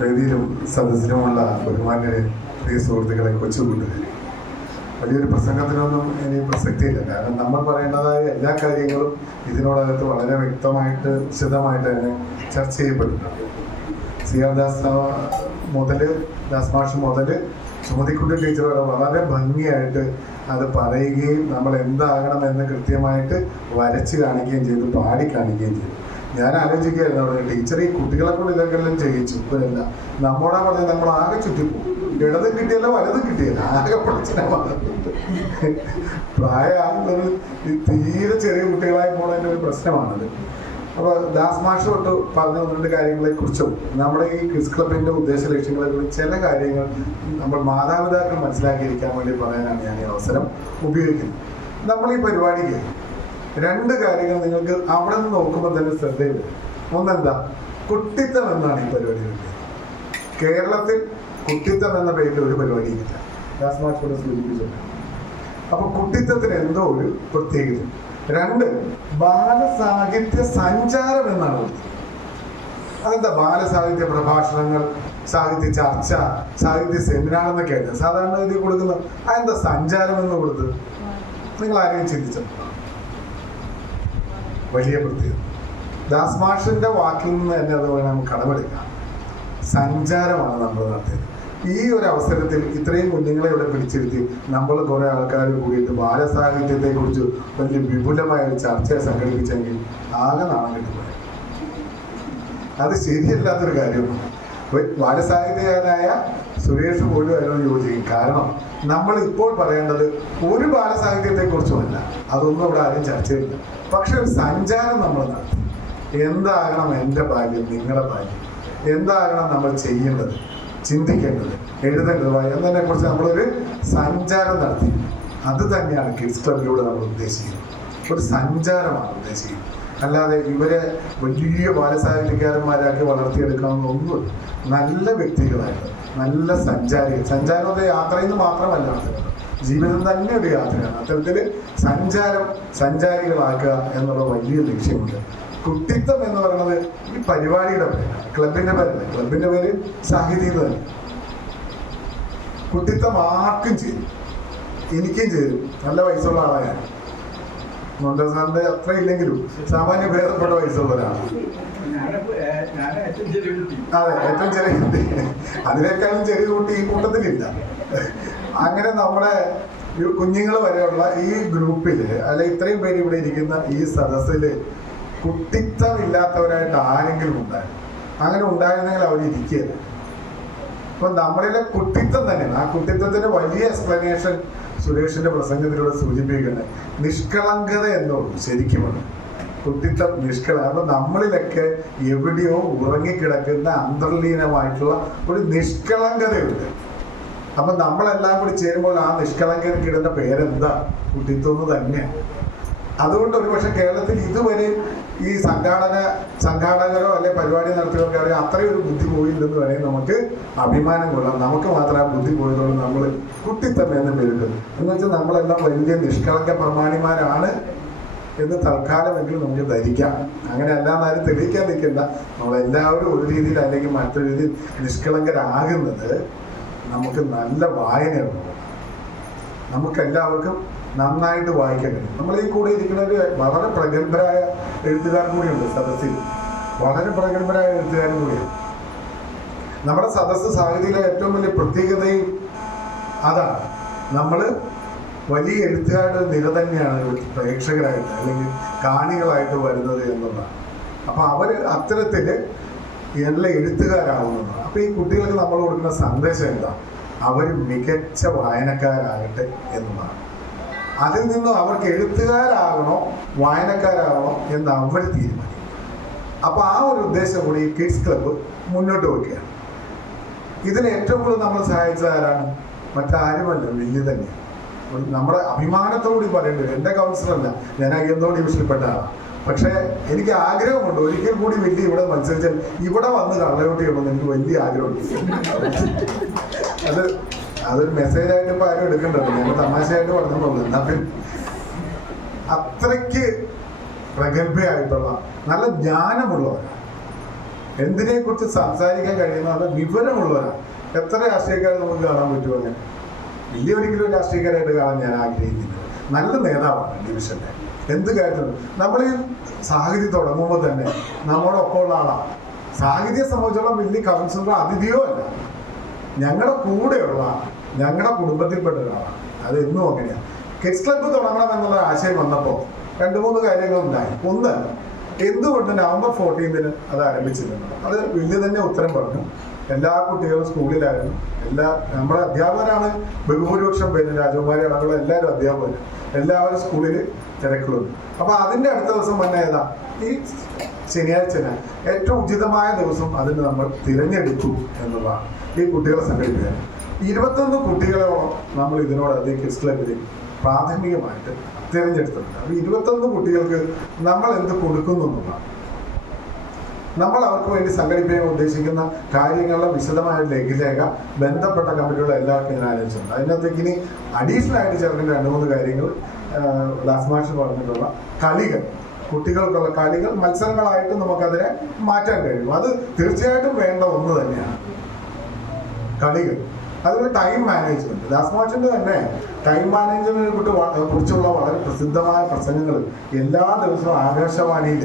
വേദിയിലും സദസ്സിലുമുള്ള ബഹുമാന്യരെ പ്രിയ സുഹൃത്തുക്കളെ കൊച്ചുകൂട്ടുകാരെ വലിയൊരു പ്രസംഗത്തിനൊന്നും ഇനി പ്രസക്തിയില്ല. കാരണം നമ്മൾ പറയേണ്ടതായ എല്ലാ കാര്യങ്ങളും ഇതിനോടകത്ത് വളരെ വ്യക്തമായിട്ട് വിശദമായിട്ട് തന്നെ ചർച്ച ചെയ്യപ്പെട്ടിട്ടുണ്ട്. സി ആർ ദാസ് മുതൽ ദാസ് മാഷ് മുതൽ സുമതിക്കുട്ടി ടീച്ചർ വരെ വളരെ ഭംഗിയായിട്ട് അത് പറയുകയും നമ്മൾ എന്താകണം എന്ന് കൃത്യമായിട്ട് വരച്ച് കാണിക്കുകയും ചെയ്തു പാടി കാണിക്കുകയും ചെയ്തു. ഞാൻ ആലോചിക്കുകയായിരുന്നു അവിടെ ടീച്ചർ ഈ കുട്ടികളെ കൊണ്ട് ഇതെങ്കിലും ചെയ്യിച്ചു? ഇപ്പോഴല്ല. നമ്മോടാ പറഞ്ഞ നമ്മൾ ആകെ ചുറ്റിപ്പോകും ഇടതും കിട്ടിയല്ല വലതും കിട്ടിയല്ല. ആകെ പഠിച്ചില്ല പ്രായമാകുന്നത് തീരെ ചെറിയ കുട്ടികളായി പോകുന്നതിന്റെ ഒരു പ്രശ്നമാണത്. അപ്പോൾ ദാസ് മാഷ് തൊട്ട് പറഞ്ഞ രണ്ട് കാര്യങ്ങളെ കുറിച്ചും നമ്മുടെ ഈ ക്രിസ് ക്ലബിന്റെ ഉദ്ദേശ ലക്ഷ്യങ്ങളെ കുറിച്ച് ചില കാര്യങ്ങൾ നമ്മൾ മാതാപിതാക്കൾ മനസ്സിലാക്കിയിരിക്കാൻ വേണ്ടി പറയാനാണ് ഞാൻ ഈ അവസരം ഉപയോഗിക്കുന്നത്. നമ്മൾ ഈ പരിപാടിക്ക് രണ്ട് കാര്യങ്ങൾ നിങ്ങൾക്ക് അവിടെ നിന്ന് നോക്കുമ്പോൾ തന്നെ ശ്രദ്ധയിൽ ഒന്നെന്താ? കുട്ടിത്തം എന്നാണ് ഈ പരിപാടിയുടെ പേര് കേരളത്തിൽ കുട്ടിത്തം എന്ന പേരിൽ ഒരു പരിപാടിയില്ല. കൂടെ സൂചിപ്പിച്ചിട്ടുണ്ട് അപ്പൊ കുട്ടിത്തത്തിന് എന്തോ ഒരു പ്രത്യേകത. രണ്ട് ബാലസാഹിത്യ സഞ്ചാരം എന്നാണ് അതെന്താ? ബാലസാഹിത്യ പ്രഭാഷണങ്ങൾ സാഹിത്യ ചർച്ച സാഹിത്യ സെമിനാർ എന്നൊക്കെ ആയിട്ട് സാധാരണ ഇതിൽ കൊടുക്കുന്ന അതെന്താ സഞ്ചാരം എന്ന് കൊടുത്തത്? നിങ്ങൾ ആരെയും ചിന്തിച്ചിട്ടുണ്ടോ വലിയ പ്രത്യേകത ദാസ് മാഷിന്റെ വാക്കിൽ നിന്ന് തന്നെ അത് നമുക്ക് കടമെടുക്കാം. സഞ്ചാരമാണ് നമ്മൾ നടത്തിയത് ഈ ഒരു അവസരത്തിൽ ഇത്രയും കുഞ്ഞുങ്ങളെ ഇവിടെ പിടിച്ചിരുത്തി നമ്മൾ കുറെ ആൾക്കാർ കൂടിയിട്ട് ബാലസാഹിത്യത്തെ കുറിച്ച് വലിയ വിപുലമായ ഒരു ചർച്ച സംഘടിപ്പിച്ചെങ്കിൽ ആകെ നാണം കിട്ടുപോയി. അത് ശരിയല്ലാത്തൊരു കാര്യമാണ്. ബാലസാഹിത്യകാരനായ സുരേഷ് പോലും അതിനോട് യോജിക്കും. കാരണം നമ്മൾ ഇപ്പോൾ പറയേണ്ടത് ഒരു ബാലസാഹിത്യത്തെ കുറിച്ചുമല്ല അതൊന്നും ഇവിടെ ആരും ചർച്ച ചെയ്യില്ല പക്ഷെ ഒരു സഞ്ചാരം നമ്മൾ നടത്തി. എന്താകണം എന്റെ ബാല്യം നിങ്ങളുടെ ബാല്യം എന്താകണം നമ്മൾ ചെയ്യേണ്ടത്? ചിന്തിക്കേണ്ടത്? എഴുതേണ്ടത് എന്നതിനെ കുറിച്ച് നമ്മളൊരു സഞ്ചാരം നടത്തി. അത് തന്നെയാണ് കിഡ്സ് നമ്മൾ ഉദ്ദേശിക്കുന്നത്. ഒരു സഞ്ചാരമാണ് ഉദ്ദേശിക്കുന്നത്. അല്ലാതെ ഇവരെ വലിയ ബാലസാഹിത്യകാരന്മാരാക്കി എന്നൊന്നും നല്ല വ്യക്തികളായിട്ട് നല്ല സഞ്ചാരി. സഞ്ചാരം അത് യാത്രയിൽ നിന്ന് മാത്രമല്ല ജീവിതം തന്നെ ഒരു യാത്രയാണ്. അത്തരത്തിൽ സഞ്ചാരം സഞ്ചാരികളാക്കുക എന്നുള്ള വലിയ ലക്ഷ്യമുണ്ട്. കുട്ടിത്തം എന്ന് പറയുന്നത് ഈ പരിപാടിയുടെ പേരാണ്. ക്ലബിന്റെ പേരല്ല? ക്ലബിന്റെ പേര് സാഹിത്യം തന്നെ. കുട്ടിത്തം ആർക്കും ചെയ്യും. എനിക്കും ചെയ്യും. നല്ല വയസ്സുള്ള ആളാണ് മോഹൻദാസ് സാറിന്റെ അത്ര ഇല്ലെങ്കിലും സാമാന്യ ഭേദപ്പെട്ട വയസ്സുള്ള ഒരാളാണ്. അതെ ഏറ്റവും ചെറിയ കുട്ടി. അതിനേക്കാളും ചെറിയ കുട്ടി ഈ കൂട്ടത്തിലില്ല. അങ്ങനെ നമ്മുടെ കുഞ്ഞുങ്ങൾ വരെയുള്ള ഈ ഗ്രൂപ്പിൽ അല്ലെ ഇത്രയും പേര് ഇവിടെ ഇരിക്കുന്ന ഈ സദസ്സിൽ കുട്ടിത്തം ഇല്ലാത്തവരായിട്ട് ആരെങ്കിലും ഉണ്ടായിരുന്നു? അങ്ങനെ ഉണ്ടായിരുന്നെങ്കിൽ അവർ ഇരിക്കരുത് അപ്പൊ നമ്മളിലെ കുട്ടിത്തം തന്നെയാണ്. ആ കുട്ടിത്തത്തിന്റെ വലിയ എക്സ്പ്ലനേഷൻ സുരേഷിന്റെ പ്രസംഗത്തിലൂടെ സൂചിപ്പിക്കുന്നത് നിഷ്കളങ്കത എന്നുള്ളൂ ശരിക്കും. കുട്ടിത്തം നിഷ്കള അപ്പൊ നമ്മളിലൊക്കെ എവിടെയോ ഉറങ്ങിക്കിടക്കുന്ന അന്തർലീനമായിട്ടുള്ള ഒരു നിഷ്കളങ്കതയുണ്ട്. അപ്പൊ നമ്മളെല്ലാം കൂടി ചേരുമ്പോൾ ആ നിഷ്കളങ്കതയ്ക്ക് ഇടുന്ന പേരെന്താ? കുട്ടിത്തം എന്ന് അതുകൊണ്ട് ഒരുപക്ഷെ കേരളത്തിൽ ഇതുവരെ ഈ സംഘാടന സംഘാടകരോ അല്ലെ പരിപാടി നടത്തിയവർക്കോ അത്രയും ഒരു ബുദ്ധി പോയില്ലെന്ന് വേണമെങ്കിൽ നമുക്ക് അഭിമാനം കൊള്ളാം. നമുക്ക് മാത്രം ആ ബുദ്ധി പോയതുകൊണ്ട് നമ്മൾ കുട്ടിത്തമ്മ എന്ന് പേരിട്ടത് എന്ന് വെച്ചാൽ നമ്മളെല്ലാം വലിയ നിഷ്കളങ്ക പ്രമാണിമാരാണ്. എന്ന് തൽക്കാലമെങ്കിലും നമുക്ക് ധരിക്കാം. അങ്ങനെ എല്ലാം ആരും തെളിയിക്കാൻ നിൽക്കണ്ട. നമ്മളെല്ലാവരും ഒരു രീതിയിൽ അല്ലെങ്കിൽ മറ്റൊരു രീതിയിൽ നിഷ്കളങ്കരാകുന്നത് നമുക്ക് നല്ല വായനയുണ്ട് നമുക്കെല്ലാവർക്കും നന്നായിട്ട് വായിക്കാൻ കഴിയും. നമ്മൾ ഈ കൂടെ ഇരിക്കുന്നവര് വളരെ പ്രഗത്ഭരായ എഴുത്തുകാരൻ കൂടിയുണ്ട് സദസ്സിൽ. വളരെ പ്രഗത്ഭരായ എഴുത്തുകാരൻ കൂടിയാണ്. നമ്മുടെ സദസ്സ് സാഹിതിയിലെ ഏറ്റവും വലിയ പ്രത്യേകതയും അതാണ്. നമ്മൾ വലിയ എഴുത്തുകാരുടെ നിര തന്നെയാണ് പ്രേക്ഷകരായിട്ട് അല്ലെങ്കിൽ കാണികളായിട്ട് വരുന്നത് എന്നുള്ളതാണ്. അപ്പൊ അവർ അത്തരത്തിൽ നല്ല എഴുത്തുകാരാവുന്നതാണ്. അപ്പൊ ഈ കുട്ടികൾക്ക് നമ്മൾ കൊടുക്കുന്ന സന്ദേശം എന്താ? അവർ മികച്ച വായനക്കാരാകട്ടെ എന്നതാണ് അതിൽ നിന്നും അവർക്ക് എഴുത്തുകാരാകണോ വായനക്കാരാകണോ എന്ന് അവർ തീരുമാനിക്കും. അപ്പൊ ആ ഒരു ഉദ്ദേശം കൂടി ഈ കിഡ്സ് ക്ലബ്ബ് മുന്നോട്ട് വയ്ക്കുകയാണ് ഇതിന് ഏറ്റവും കൂടുതൽ നമ്മൾ സഹായിച്ചത് ആരാണ്? മറ്റാരുമല്ല വലിയ തന്നെ. നമ്മുടെ അഭിമാനത്തോടുകൂടി പറയേണ്ടത് എന്റെ കൗൺസിലല്ല ഞാൻ അയ്യന്തോ ഡിവിഷനിൽപ്പെട്ട ആളാണ് പക്ഷേ എനിക്ക് ആഗ്രഹമുണ്ട്. ഒരിക്കൽ കൂടി വലിയ ഇവിടെ മത്സരിച്ചാൽ ഇവിടെ വന്ന് കള്ളയോട്ട് ചെയ്യണമെന്ന് എനിക്ക് വലിയ ആഗ്രഹമുണ്ട്. അത് അതൊരു മെസ്സേജ് ആയിട്ട് ഇപ്പൊ ആരും എടുക്കണ്ടല്ലോ. ഞങ്ങൾ തമാശയായിട്ട് പറഞ്ഞോളൂ എന്നാ പിന്നെ അത്രയ്ക്ക് പ്രഗത്ഭയായിട്ടുള്ള നല്ല ജ്ഞാനമുള്ളവരാണ് എന്തിനെക്കുറിച്ച് സംസാരിക്കാൻ കഴിയുന്ന നല്ല വിവരമുള്ളവരാണ് എത്ര രാഷ്ട്രീയക്കാരെ നമുക്ക് കാണാൻ പറ്റുമോ? അങ്ങനെ വലിയ ഒരിക്കലും രാഷ്ട്രീയക്കാരായിട്ട് കാണാൻ ഞാൻ ആഗ്രഹിക്കുന്നു നല്ല നേതാവാണ് ഡിവിഷന്റെ എന്ത് കാര്യത്തിലും നമ്മൾ ഈ സാഹിത്യം തുടങ്ങുമ്പോൾ തന്നെ നമ്മുടെ ഉള്ള ആളാണ് സാഹിത്യം സംബന്ധിച്ചോളം വലിയ കൗൺസിലർ അതിഥിയോ അല്ല. ഞങ്ങളുടെ കൂടെയുള്ള ഞങ്ങളുടെ കുടുംബത്തിൽപ്പെട്ട ഒരാളാണ് അത് എന്നും അങ്ങനെയാണ് കിഡ്സ് ക്ലബ്ബ് തുടങ്ങണം എന്നുള്ള ആശയം വന്നപ്പോൾ രണ്ട് മൂന്ന് കാര്യങ്ങൾ ഉണ്ടായി. ഒന്ന് എന്തുകൊണ്ട് നവംബർ ഫോർട്ടീൻതിന് അത് ആരംഭിച്ചിരുന്നു അത് വലിയ തന്നെ ഉത്തരം പറഞ്ഞു. എല്ലാ കുട്ടികളും സ്കൂളിലായിരുന്നു. എല്ലാ നമ്മുടെ അധ്യാപകരാണ് ബഹുഭൂരിപക്ഷം പേര് രാജകുമാരി അടക്കമുള്ള എല്ലാവരും അധ്യാപകർ. എല്ലാവരും സ്കൂളിൽ തിരക്കുകളുണ്ട്. അപ്പൊ അതിന്റെ അടുത്ത ദിവസം തന്നെ ഏതാ? ഈ ശനിയാഴ്ചന് ഏറ്റവും ഉചിതമായ ദിവസം അതിന് നമ്മൾ തിരഞ്ഞെടുത്തു എന്നുള്ളതാണ് ഈ കുട്ടികളെ സംഘടിപ്പിക്കാൻ. ഇരുപത്തൊന്ന് കുട്ടികളോളം നമ്മൾ ഇതിനോട് കിഡ്സ് ക്ലബിൽ പ്രാഥമികമായിട്ട് തിരഞ്ഞെടുത്തിട്ടുണ്ട്. അപ്പൊ ഇരുപത്തൊന്ന് കുട്ടികൾക്ക് നമ്മൾ എന്ത് കൊടുക്കുന്നു എന്നുള്ളതാണ്. നമ്മൾ അവർക്ക് വേണ്ടി സംഘടിപ്പിക്കാൻ ഉദ്ദേശിക്കുന്ന കാര്യങ്ങളുടെ വിശദമായ ലഘുലേഖ ബന്ധപ്പെട്ട കമ്മിറ്റികൾ എല്ലാവർക്കും ഞാൻ ആലോചിച്ചിട്ടുണ്ട് അതിനകത്തേക്ക് ഇനി അഡീഷണൽ ആയിട്ട് ചേർക്കേണ്ട രണ്ട് മൂന്ന് കാര്യങ്ങൾ ദാസ്മാഷ് പറഞ്ഞിട്ടുള്ള കളികൾ. കുട്ടികൾക്കുള്ള കളികൾ മത്സരങ്ങളായിട്ട് നമുക്കതിനെ മാറ്റാൻ കഴിയും. അത് തീർച്ചയായിട്ടും വേണ്ട ഒന്ന് തന്നെയാണ്. കളികൾ. അതുപോലെ ടൈം മാനേജ്മെന്റ് ദാസ്മാഷിന്റെ തന്നെ ടൈം മാനേജ്മെന്റിനെ കുറിച്ച് കുറിച്ചുള്ള വളരെ പ്രസിദ്ധമായ പ്രസംഗങ്ങൾ എല്ലാ ദിവസവും ആകാശവാണിയിൽ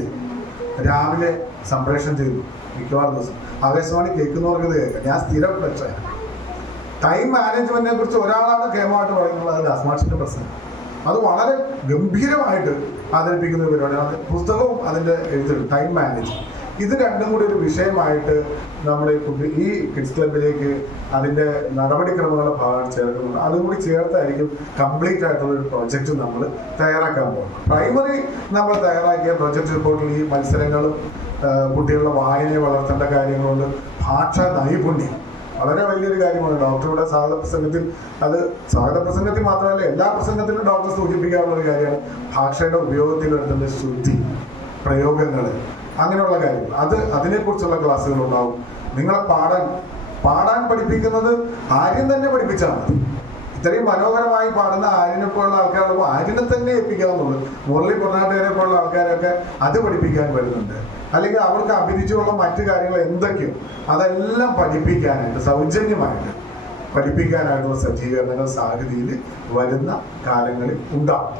രാവിലെ സംപ്രേഷണം ചെയ്തു മിക്കവാറും ദിവസം. ആകാശവാണി കേൾക്കുന്നവർക്ക് ഇത് കേൾക്കാം. ഞാൻ സ്ഥിരം പ്രശ്നം ടൈം മാനേജ്മെന്റിനെ കുറിച്ച് ഒരാളാണ് കേമമായിട്ട് പറയുന്നത് അതിൽ ദാസ്മാഷിന്റെ പ്രശ്നം. അത് വളരെ ഗംഭീരമായിട്ട് അവതരിപ്പിക്കുന്ന പരിപാടിയാണ്. അത് പുസ്തകവും അതിന്റെ എഴുത്തും ടൈം മാനേജ് ഇത് രണ്ടും കൂടി ഒരു വിഷയമായിട്ട് നമ്മുടെ ഈ കിഡ്സ് ക്ലബിലേക്ക് അതിന്റെ നടപടിക്രമങ്ങളുടെ ഭാഗം ചേർക്കുന്നുണ്ട്. അതും കൂടി ചേർത്തായിരിക്കും കംപ്ലീറ്റ് ആയിട്ടുള്ള ഒരു പ്രൊജക്റ്റ് നമ്മൾ തയ്യാറാക്കാൻ പോകുന്നത്. പ്രൈമറി നമ്മൾ തയ്യാറാക്കിയ പ്രൊജക്ട് റിപ്പോർട്ടിൽ ഈ മത്സരങ്ങളും കുട്ടികളുടെ വായനയെ വളർത്തേണ്ട കാര്യങ്ങളുണ്ട്. ഭാഷാ നൈപുണ്യം. വളരെ വലിയൊരു കാര്യമാണ്. ഡോക്ടറുടെ സ്വാഗത പ്രസംഗത്തിൽ അത് സ്വാഗത പ്രസംഗത്തിൽ മാത്രമല്ല എല്ലാ പ്രസംഗത്തിലും ഡോക്ടർ സൂചിപ്പിക്കാറുള്ള ഒരു കാര്യമാണ്. ഭാഷയുടെ ഉപയോഗത്തിൽ വരുന്ന ശുദ്ധി പ്രയോഗങ്ങൾ അങ്ങനെയുള്ള കാര്യം അത് അതിനെക്കുറിച്ചുള്ള ക്ലാസ്സുകൾ ഉണ്ടാവും. നിങ്ങളെ പാടാൻ പാടാൻ പഠിപ്പിക്കുന്നത് ആര്യം തന്നെ പഠിപ്പിച്ചാൽ മതി. ഇത്രയും മനോഹരമായി പാടുന്ന ആര്യനെ പോലുള്ള ആൾക്കാരുള്ളപ്പോൾ ആര്യനെ തന്നെ എത്തിക്കാവുന്നുള്ളൂ മുരളി പൊന്നാട്ടുകാരെ പോലുള്ള ആൾക്കാരൊക്കെ അത് പഠിപ്പിക്കാൻ വരുന്നുണ്ട്. അല്ലെങ്കിൽ അവർക്ക് അഭിരുചിയുള്ള മറ്റു കാര്യങ്ങൾ എന്തൊക്കെയോ അതെല്ലാം പഠിപ്പിക്കാനായിട്ട് സൗജന്യമായിട്ട് പഠിപ്പിക്കാനായിട്ടുള്ള സജ്ജീകരണങ്ങൾ സാഹിതിയിൽ വരുന്ന കാലങ്ങളിൽ ഉണ്ടാകും.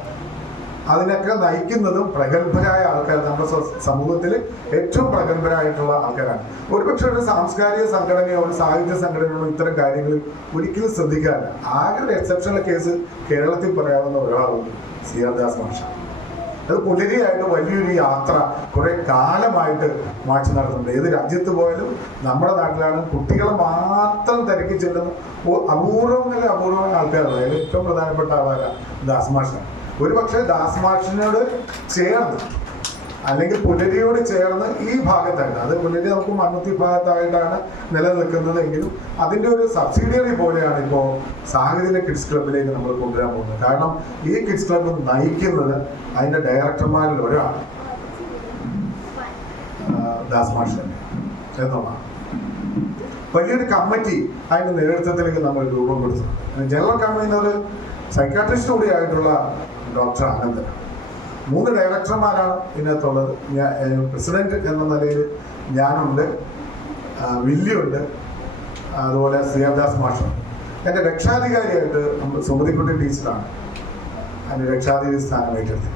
അതിനൊക്കെ നയിക്കുന്നതും പ്രഗത്ഭരായ ആൾക്കാർ നമ്മുടെ സമൂഹത്തിൽ ഏറ്റവും പ്രഗത്ഭരായിട്ടുള്ള ആൾക്കാരാണ്. ഒരുപക്ഷെ ഒരു സാംസ്കാരിക സംഘടനയോ ഒരു സാഹിത്യ സംഘടനയോ ഇത്തരം കാര്യങ്ങളിൽ ഒരിക്കലും ശ്രദ്ധിക്കാറില്ല. ആകെ ഒരു എക്സെപ്ഷണൽ കേസ് കേരളത്തിൽ പറയാവുന്ന ഒരാളുണ്ട്. സി ആർ ദാസ് മാഷ അത് പുലരിയായിട്ട് വലിയൊരു യാത്ര കുറെ കാലമായിട്ട് മാറ്റി നടത്തുന്നുണ്ട് ഏത് രാജ്യത്ത് പോയാലും നമ്മുടെ നാട്ടിലാണ് കുട്ടികളെ മാത്രം തിരക്കി ചെല്ലുന്ന അപൂർവം അപൂർവങ്ങളിൽ അപൂർവമായ ആൾക്കാരാണ് അതിൽ ഏറ്റവും പ്രധാനപ്പെട്ട ആളാണ് ദാസ്മാഷൻ ഒരു പക്ഷേ ദാസ്മാഷിനോട് ചേർന്ന് അല്ലെങ്കിൽ പുലരിയോട് ചേർന്ന് ഈ ഭാഗത്തായിട്ട് അത് പുലരി നമുക്ക് മണ്ണുത്തി ഭാഗത്തായിട്ടാണ് നിലനിൽക്കുന്നതെങ്കിലും അതിന്റെ ഒരു സബ്സിഡിയറി പോലെയാണ് ഇപ്പോൾ സാഹചര്യ കിഡ്സ് ക്ലബിലേക്ക് നമ്മൾ കൊണ്ടുവരാൻ പോകുന്നത്. കാരണം ഈ കിഡ്സ് ക്ലബ്ബ് നയിക്കുന്നത് അതിന്റെ ഡയറക്ടർമാരിൽ ഒരാൾ ദാസ് മാഷ് എന്നുള്ളതാണ് വലിയൊരു കമ്മിറ്റി അതിന്റെ നേതൃത്വത്തിലേക്ക് നമ്മൾ രൂപം കൊടുത്തു. ജനറൽ കൺവീനർ സൈക്കാട്രിസ്റ്റ് കൂടി ആയിട്ടുള്ള ഡോക്ടർ ആനന്ദൻ മൂന്ന് ഡയറക്ടർമാരാണ് ഇതിനകത്തുള്ളത്. പ്രസിഡന്റ് എന്ന നിലയിൽ ഞാനുണ്ട്. വില്ലിയുണ്ട്. അതുപോലെ ശ്രീയദാസ് മാഷുണ്ട് എന്റെ രക്ഷാധികാരിയായിട്ട് സുമതിക്കുട്ടി ടീച്ചറാണ്. അതിന്റെ രക്ഷാധികാരി സ്ഥാനം ഏറ്റെടുത്തത്.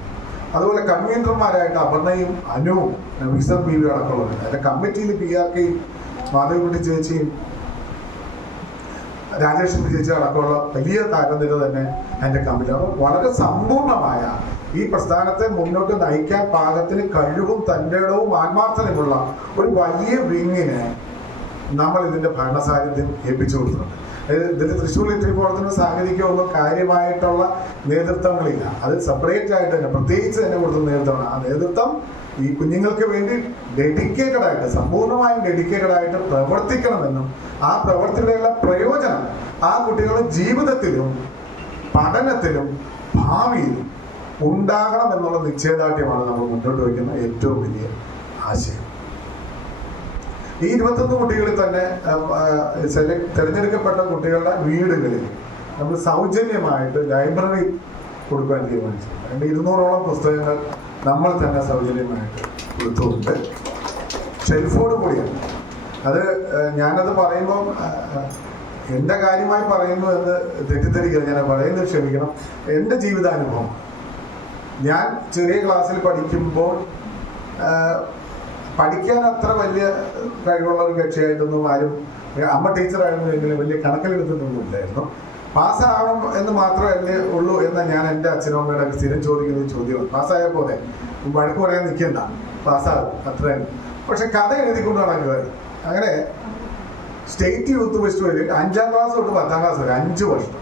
അതുപോലെ കൺവീനർമാരായിട്ട് അപർണയും അനുവും നബീസർ ബി വി അടക്കമുള്ളവരുണ്ട്. അതിന്റെ കമ്മിറ്റിയിൽ പി ആർ കെയും മാധവിക്കുട്ടി ചേച്ചിയും രാജേഷ് ചേച്ചി അടക്കമുള്ള വലിയ താരനിര തന്നെ എന്റെ കമ്മിറ്റി. വളരെ സമ്പൂർണമായ ഈ പ്രസ്ഥാനത്തെ മുന്നോട്ട് നയിക്കാൻ പാകത്തിന് കഴിവും തന്റെ ഇടവും ആത്മാർത്ഥതയുമുള്ള ഒരു വലിയ വിങ്ങിനെ നമ്മൾ ഇതിന്റെ ഭരണസാന്നിധ്യം ഏൽപ്പിച്ചു കൊടുത്തിട്ടുണ്ട്. ഇതിൽ തൃശ്ശൂർ ലിറ്ററി ഫോറത്തിന് ഒന്നും കാര്യമായിട്ടുള്ള നേതൃത്വങ്ങളില്ല. അത് സെപ്പറേറ്റ് ആയിട്ട് തന്നെ പ്രത്യേകിച്ച് തന്നെ കൊടുത്ത നേതൃത്വമാണ്. ആ നേതൃത്വം ഈ കുഞ്ഞുങ്ങൾക്ക് വേണ്ടി ഡെഡിക്കേറ്റഡ് ആയിട്ട് സമ്പൂർണമായും ഡെഡിക്കേറ്റഡ് ആയിട്ട് പ്രവർത്തിക്കണമെന്നും ആ പ്രവർത്തികളുടെ പ്രയോജനം ആ കുട്ടികളുടെ ജീവിതത്തിലും പഠനത്തിലും ഭാവിയിലും ഉണ്ടാകണം എന്നുള്ള നിശ്ചയദാർഢ്യമാണ് നമ്മൾ മുന്നോട്ട് വയ്ക്കുന്ന ഏറ്റവും വലിയ ആശയം. ഈ ഇരുപത്തൊന്ന് കുട്ടികളിൽ തന്നെ തിരഞ്ഞെടുക്കപ്പെട്ട കുട്ടികളുടെ വീടുകളിൽ നമ്മൾ സൗജന്യമായിട്ട് ലൈബ്രറി കൊടുക്കാൻ തീരുമാനിച്ചു രണ്ട് ഇരുന്നൂറോളം പുസ്തകങ്ങൾ നമ്മൾ തന്നെ സൗജന്യമായിട്ട് കൊടുത്തുകൊണ്ട് ഷെൽഫോട് കൂടിയാണ്. അത് ഞാനത് പറയുമ്പോൾ ഏഹ്, എന്റെ കാര്യമായി പറയുന്നു എന്ന് തെറ്റിദ്ധരിക്കുക ഞാൻ പറയുന്നത് ക്ഷമിക്കണം. എന്റെ ജീവിതാനുഭവം ഞാൻ ചെറിയ ക്ലാസ്സിൽ പഠിക്കുമ്പോൾ പഠിക്കാൻ അത്ര വലിയ കഴിവുള്ള ഒരു കക്ഷിയായിട്ടൊന്നും ആരും അമ്മ ടീച്ചറായിരുന്നെങ്കിലും വലിയ കണക്കിലെടുത്തിട്ടൊന്നും ഇല്ലായിരുന്നു പാസ്സാവണം എന്ന് മാത്രമല്ലേ ഉള്ളൂ എന്ന ഞാൻ എന്റെ അച്ഛനും അമ്മയുടെ സ്ഥിരം ചോദിക്കുന്ന ചോദ്യം പാസ്സായ പോലെ വഴക്ക് പറയാൻ നിൽക്കണ്ട. പാസ്സാകും അത്ര. പക്ഷെ കഥ എഴുതിക്കൊണ്ട് നടക്കുമായിരുന്നു അങ്ങനെ സ്റ്റേറ്റ് യൂത്ത് ഫെസ്റ്റിവലിൽ അഞ്ചാം ക്ലാസ് തൊട്ട് പത്താം ക്ലാസ് വരെ അഞ്ച് വർഷം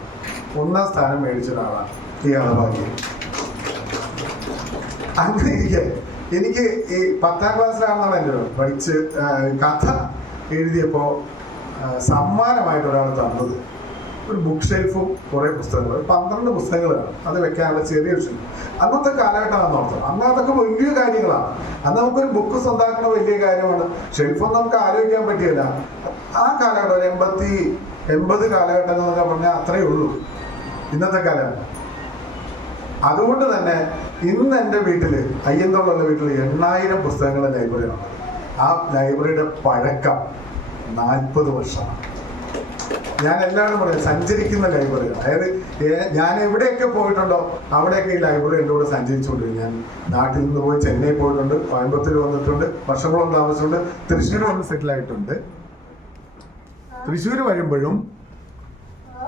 ഒന്നാം സ്ഥാനം മേടിച്ച ഒരാളാണ്. ഈ അളഭാഗ്യം അങ്ങനെ എനിക്ക് ഈ പത്താം ക്ലാസ്സിലാണെന്നാണ് എന്റെ പഠിച്ച് കഥ എഴുതിയപ്പോൾ സമ്മാനമായിട്ട് ഒരാൾ തന്നത്. ഒരു ബുക്ക് ഷെൽഫും കുറേ പുസ്തകങ്ങൾ പന്ത്രണ്ട് പുസ്തകങ്ങളാണ് അത് വെക്കാനുള്ള ചെറിയ വിഷയം അന്നത്തെ കാലഘട്ടമാണെന്ന് ഓർത്തത് അന്ന് അതൊക്കെ വലിയ കാര്യങ്ങളാണ്. അന്ന് നമുക്കൊരു ബുക്ക് സ്വന്തമാക്കുന്ന വലിയ കാര്യമാണ്. ഷെൽഫൊന്നും നമുക്ക് ആലോചിക്കാൻ പറ്റിയില്ല ആ കാലഘട്ടം എൺപത്തി എൺപത് കാലഘട്ടം എന്നൊക്കെ പറഞ്ഞാൽ അത്രയേ ഉള്ളൂ. ഇന്നത്തെ കാലഘട്ടം. അതുകൊണ്ട് തന്നെ ഇന്ന് എന്റെ വീട്ടിൽ അയ്യന്തോളുള്ള വീട്ടിൽ എണ്ണായിരം പുസ്തകങ്ങളുടെ ലൈബ്രറിയാണ് ആ ലൈബ്രറിയുടെ പഴക്കം നാൽപ്പത് വർഷമാണ്. ഞാൻ എല്ലാവരും പറയാം സഞ്ചരിക്കുന്ന ലൈബ്രറി. അതായത് ഞാൻ എവിടെയൊക്കെ പോയിട്ടുണ്ടോ അവിടെയൊക്കെ ഈ ലൈബ്രറി എന്റെ കൂടെ സഞ്ചരിച്ചുകൊണ്ട് ഞാൻ നാട്ടിൽ നിന്ന് പോയി ചെന്നൈ പോയിട്ടുണ്ട് കോയമ്പത്തൂർ വന്നിട്ടുണ്ട് വർഷങ്ങളോളം താമസിച്ചിട്ടുണ്ട് തൃശ്ശൂർ വന്ന് സെറ്റിൽ ആയിട്ടുണ്ട്. തൃശ്ശൂർ വരുമ്പോഴും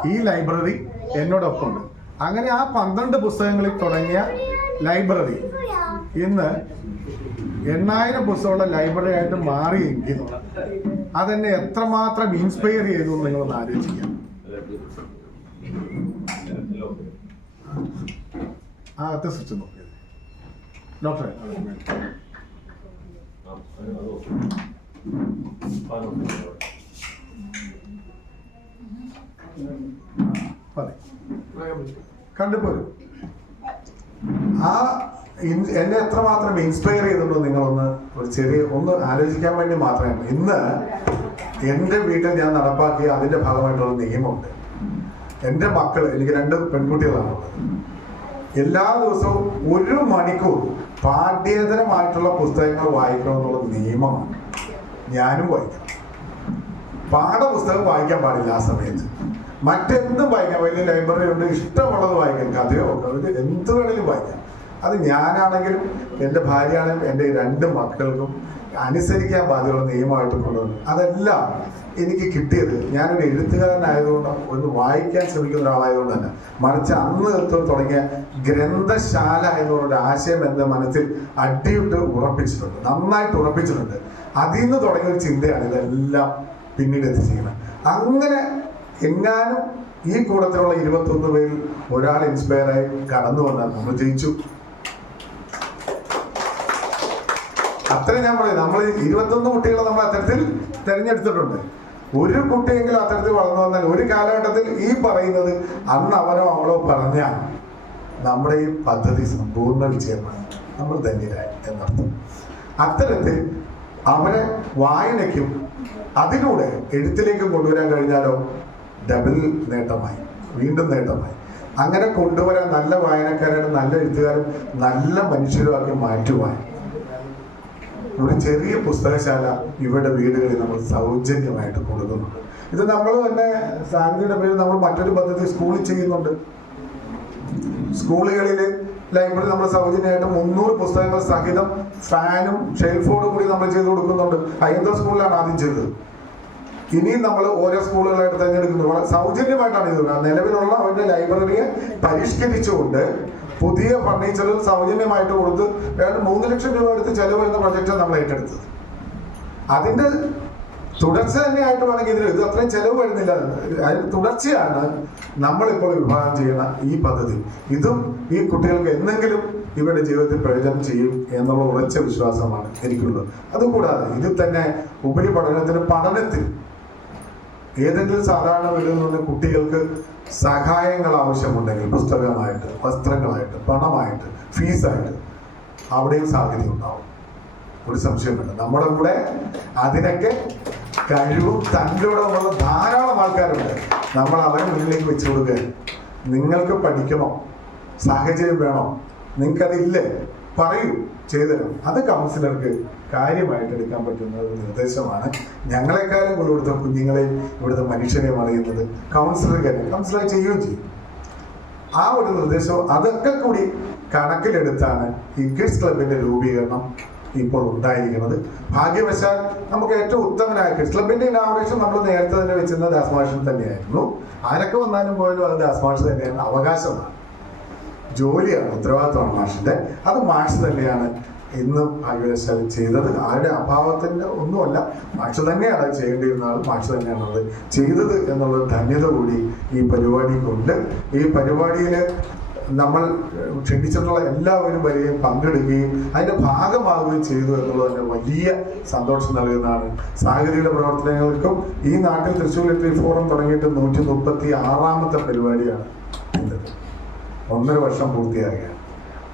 ഈ ലൈബ്രറി എന്നോടൊപ്പം ഉണ്ട് അങ്ങനെ ആ പന്ത്രണ്ട് പുസ്തകങ്ങളിൽ തുടങ്ങിയ ലൈബ്രറി ഇന്ന് എണ്ണായിരം പുസ്തകമുള്ള ലൈബ്രറി ആയിട്ട് മാറിയെങ്കിൽ അതെന്നെ എത്രമാത്രം ഇൻസ്പയർ ചെയ്തു നിങ്ങളൊന്ന് ആലോചിക്കാം. ആ അകത്തെ സ്വിച്ച് നോക്കിയത് ഡോക്ടറെ. മതി. കണ്ടുപോരും ആ എന്നെ എത്രമാത്രം ഇൻസ്പയർ ചെയ്തിട്ടുണ്ടോ നിങ്ങളൊന്ന് ഒരു ചെറിയ ഒന്ന് ആലോചിക്കാൻ വേണ്ടി മാത്രമാണ് ഇന്ന് എന്റെ വീട്ടിൽ ഞാൻ നടപ്പാക്കിയ അതിന്റെ ഭാഗമായിട്ടുള്ള നിയമമുണ്ട്. എന്റെ മക്കൾ എനിക്ക് രണ്ട് പെൺകുട്ടികളാണ് എല്ലാ ദിവസവും ഒരു മണിക്കൂർ പാഠ്യേതരമായിട്ടുള്ള പുസ്തകങ്ങൾ വായിക്കണം എന്നുള്ള നിയമമാണ് ഞാനും വായിക്കണം പാഠപുസ്തകം വായിക്കാൻ പാടില്ല ആ സമയത്ത്. മറ്റെന്തും വായിക്കാം. വലിയ ലൈബ്രറി ഉണ്ട് ഇഷ്ടമുള്ളത് വായിക്കാം. കഥയോ കവിത എന്ത് വേണമെങ്കിലും വായിക്കാം. അത് ഞാനാണെങ്കിലും എന്റെ ഭാര്യയാണെങ്കിലും എന്റെ രണ്ട് മക്കൾക്കും അനുസരിക്കാൻ ബാധ്യതയുള്ള നിയമമായിട്ട് കൊണ്ടുവന്നു. അതെല്ലാം എനിക്ക് കിട്ടിയത് ഞാനൊരു എഴുത്തുകാരനായതുകൊണ്ട് ഒന്ന് വായിക്കാൻ ശ്രമിക്കുന്ന ഒരാളായതുകൊണ്ട് തന്നെ. മറിച്ച് അന്ന് തൊട്ട് തുടങ്ങിയ ഗ്രന്ഥശാല എന്നുള്ള ആശയം എന്റെ മനസ്സിൽ അടിയിട്ട് ഉറപ്പിച്ചിട്ടുണ്ട്. നന്നായിട്ട് ഉറപ്പിച്ചിട്ടുണ്ട്. അതിൽ നിന്ന് തുടങ്ങിയ ഒരു ചിന്തയാണ് ഇതെല്ലാം പിന്നീട് എത്തിച്ചിരിക്കുന്നത് അങ്ങനെ എങ്ങാനും ഈ കൂട്ടത്തിലുള്ള ഇരുപത്തൊന്ന് പേരിൽ ഒരാൾ ഇൻസ്പയറായി കടന്നു വന്നാൽ നമ്മൾ ജയിച്ചു. അത്രയും ഞാൻ പറയും നമ്മൾ ഇരുപത്തൊന്ന് കുട്ടികളെ നമ്മൾ അത്തരത്തിൽ തിരഞ്ഞെടുത്തിട്ടുണ്ട്. ഒരു കുട്ടിയെങ്കിലും അത്തരത്തിൽ വളർന്നു വന്നാൽ ഒരു കാലഘട്ടത്തിൽ ഈ പറയുന്നത് അന്ന് അവനോ അവളോ പറഞ്ഞാൽ നമ്മുടെ ഈ പദ്ധതി സമ്പൂർണ വിജയമാണ്. നമ്മൾ ധന്യരായി എന്നർത്ഥം. അത്തരത്തിൽ അവരെ വായനയ്ക്കും അതിലൂടെ എഴുത്തിലേക്കും കൊണ്ടുവരാൻ കഴിഞ്ഞാലോ? ഡബിൾ നേട്ടമായി വീണ്ടും നേട്ടമായി. അങ്ങനെ കൊണ്ടുവരാൻ നല്ല വായനക്കാരും നല്ല എഴുത്തുകാരും നല്ല മനുഷ്യരുമാക്കി മാറ്റുവാൻ. ഒരു ചെറിയ പുസ്തകശാല ഇവരുടെ വീടുകളിൽ നമ്മൾ സൗജന്യമായിട്ട് കൊടുക്കുന്നുണ്ട് ഇത് നമ്മൾ തന്നെ സാനിധ്യയുടെ പേരിൽ നമ്മൾ മറ്റൊരു പദ്ധതി സ്കൂളിൽ ചെയ്യുന്നുണ്ട്. സ്കൂളുകളിൽ ലൈബ്രറി നമ്മൾ സൗജന്യമായിട്ട് മുന്നൂറ് പുസ്തകങ്ങൾ സഹിതം ഫാനും ഷെൽഫോടും കൂടി നമ്മൾ ചെയ്ത് കൊടുക്കുന്നുണ്ട്. അയ്യന്തോ സ്കൂളിലാണ് ആദ്യം ചെയ്തത്. ഇനിയും നമ്മൾ ഓരോ സ്കൂളുകളായിട്ട് തിരഞ്ഞെടുക്കുന്നത് സൗജന്യമായിട്ടാണ് ഇത് നിലവിലുള്ള അവരുടെ ലൈബ്രറിയെ പരിഷ്കരിച്ചുകൊണ്ട് പുതിയ ഫർണിച്ചറും സൗജന്യമായിട്ട് കൊടുത്ത് വേണ്ട മൂന്ന് ലക്ഷം രൂപ എടുത്ത് ചെലവ് വരുന്ന പ്രൊജക്റ്റാണ് നമ്മൾ ഏറ്റെടുത്തത്. അതിന്റെ തുടർച്ച തന്നെയായിട്ട് വേണമെങ്കിൽ ഇതിൽ ഇത് അത്രയും ചെലവ് വരുന്നില്ല. അതിന് തുടർച്ചയാണ് നമ്മളിപ്പോൾ വിഭാഗം ചെയ്യുന്ന ഈ പദ്ധതി. ഇതും ഈ കുട്ടികൾക്ക് എന്തെങ്കിലും ഇവരുടെ ജീവിതത്തിൽ പ്രയോജനം ചെയ്യും എന്നുള്ള ഉറച്ച വിശ്വാസമാണ് എനിക്കുള്ളത്. അതുകൂടാതെ ഇതിൽ തന്നെ ഉപരിപഠനത്തിന് പഠനത്തിൽ ഏതെങ്കിലും സാധാരണ വീടുകളിൽ നിന്ന് കുട്ടികൾക്ക് സഹായങ്ങൾ ആവശ്യമുണ്ടെങ്കിൽ പുസ്തകമായിട്ട് വസ്ത്രങ്ങളായിട്ട് പണമായിട്ട് ഫീസായിട്ട് അവിടെയും സാധ്യത ഉണ്ടാവും. ഒരു സംശയമുണ്ട് നമ്മുടെ കൂടെ അതിനൊക്കെ കഴിവും നമ്മൾ ധാരാളം ആൾക്കാരുണ്ട്. നമ്മൾ അവരെ മുന്നിലേക്ക് വെച്ചു കൊടുക്കുക നിങ്ങൾക്ക് പഠിക്കണോ? സാഹചര്യം വേണോ? നിങ്ങൾക്കതില്ലേ? പറയൂ ചെയ്തുതരാം. അത് കൗൺസിലർക്ക് കാര്യമായിട്ട് എടുക്കാൻ പറ്റുന്ന ഒരു നിർദ്ദേശമാണ്. ഞങ്ങളെക്കാളും കൂടുതൽ ഇവിടുത്തെ കുഞ്ഞുങ്ങളെ ഇവിടുത്തെ മനുഷ്യരെയും അറിയുന്നത് കൗൺസിലർ കാര്യം കൗൺസിലർ ചെയ്യുകയും ചെയ്യും. ആ ഒരു നിർദ്ദേശം അതൊക്കെ കൂടി കണക്കിലെടുത്താണ് ഈ കിഡ്സ് ക്ലബിന്റെ രൂപീകരണം ഇപ്പോൾ ഉണ്ടായിരിക്കുന്നത്. ഭാഗ്യവശാൽ നമുക്ക് ഏറ്റവും ഉത്തമനായ കിഡ്സ് ക്ലബിന്റെ ഇനാവറേഷൻ നമ്മൾ നേരത്തെ തന്നെ വെച്ചിരുന്ന ദാസ്മാഷൻ തന്നെയായിരുന്നു. ആരൊക്കെ വന്നാലും പോയാലും അത് ദാസ്മാഷൻ തന്നെയാണ് അവകാശമാണ്. ജോലിയാണ് ഉത്തരവാദിത്തമാണ് മാഷിന്റെ അത് മാഷ് തന്നെയാണ് ഇന്ന് ഭാഗ്യവശാൽ ചെയ്തത്. ആരുടെ അഭാവത്തിന്റെ ഒന്നുമല്ല മാഷ് തന്നെയാണ് അത് ചെയ്യേണ്ടിയിരുന്ന ആൾ മാഷ് തന്നെയാണ് അത് ചെയ്തത് എന്നുള്ള ധന്യത കൂടി ഈ പരിപാടിക്കുണ്ട്. ഈ പരിപാടിയിൽ നമ്മൾ ക്ഷണിച്ചിട്ടുള്ള എല്ലാവരും വരെയും പങ്കെടുക്കുകയും അതിന്റെ ഭാഗമാവുകയും ചെയ്തു എന്നുള്ളത് തന്നെ വലിയ സന്തോഷം നൽകുന്നതാണ്. സാഹചര്യയുടെ പ്രവർത്തനങ്ങൾക്കും ഈ നാട്ടിൽ തൃശ്ശൂർ ലിറ്ററി ഫോറം തുടങ്ങിയിട്ട് നൂറ്റി മുപ്പത്തി ആറാമത്തെ പരിപാടിയാണ്. ഒന്നര വർഷം പൂർത്തിയാകുകയാണ്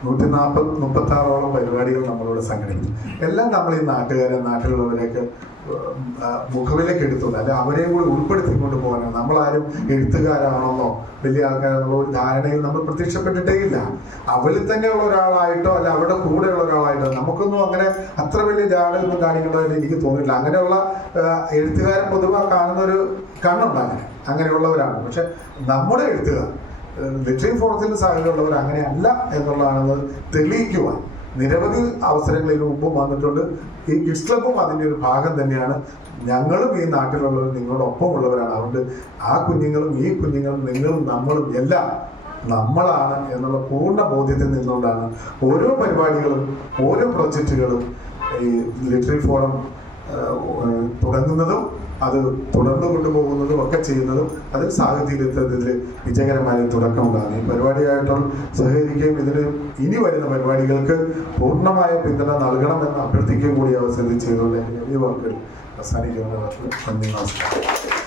നൂറ്റി നാൽപ്പത് മുപ്പത്തി ആറോളം പരിപാടികൾ നമ്മളിവിടെ സംഘടിപ്പിച്ചു. എല്ലാം നമ്മൾ ഈ നാട്ടുകാരെ നാട്ടിലുള്ളവരെയൊക്കെ മുഖവിലേക്ക് എടുത്തുകൊണ്ട് അല്ലെ അവരെയും കൂടി ഉൾപ്പെടുത്തിക്കൊണ്ട് പോകാനാണ്. നമ്മളാരും എഴുത്തുകാരാണെന്നോ വലിയ ആൾക്കാരാണെന്നോ ഒരു ധാരണയിൽ നമ്മൾ പ്രത്യക്ഷപ്പെട്ടിട്ടേ ഇല്ല. അവരിൽ തന്നെയുള്ള ഒരാളായിട്ടോ അല്ല അവരുടെ കൂടെയുള്ള ഒരാളായിട്ടോ നമുക്കൊന്നും അങ്ങനെ അത്ര വലിയ ജാടയൊന്നും കാണിക്കേണ്ടതായിട്ട് എനിക്ക് തോന്നിയില്ല അങ്ങനെയുള്ള എഴുത്തുകാരെ പൊതുവാ കാണുന്ന ഒരു കണ്ണുണ്ട് അങ്ങനെ. അങ്ങനെയുള്ളവരാണ്. പക്ഷെ നമ്മുടെ എഴുത്തുകാർ ലിറ്ററി ഫോറത്തിൽ സാധ്യതയുള്ളവർ അങ്ങനെയല്ല എന്നുള്ളതാണെന്ന് തെളിയിക്കുവാൻ നിരവധി അവസരങ്ങളിൽ മുമ്പ് വന്നിട്ടുണ്ട്. ഈ കിഡ്സ് ക്ലബും അതിന്റെ ഒരു ഭാഗം തന്നെയാണ്. ഞങ്ങളും ഈ നാട്ടിലുള്ളവർ നിങ്ങളോടൊപ്പം ഉള്ളവരാണ് അതുകൊണ്ട് ആ കുഞ്ഞുങ്ങളും ഈ കുഞ്ഞുങ്ങളും നിങ്ങളും നമ്മളും എല്ലാം നമ്മളാണ് എന്നുള്ള പൂർണ ബോധ്യത്തിൽ നിന്നുകൊണ്ടാണ് ഓരോ പരിപാടികളും ഓരോ പ്രൊജക്റ്റുകളും ഈ ലിറ്ററി ഫോറം തുടങ്ങുന്നതും അത് തുടർന്ന് കൊണ്ടുപോകുന്നതും ഒക്കെ ചെയ്യുന്നതും അതിൽ സാഹചര്യത്തിൽ വിജയകരമായ തുടക്കം ഉണ്ടാകും ഈ പരിപാടിയായിട്ടുള്ള സഹകരിക്കുകയും ഇതിന് ഇനി വരുന്ന പരിപാടികൾക്ക് പൂർണമായ പിന്തുണ നൽകണമെന്ന് അഭ്യർത്ഥിക്കുകയും കൂടി അവസരത്തിൽ ചെയ്തുകൊണ്ട് ഈ വാക്കുകൾ അവസാനിക്കുന്നത് നന്ദി നമസ്കാരം.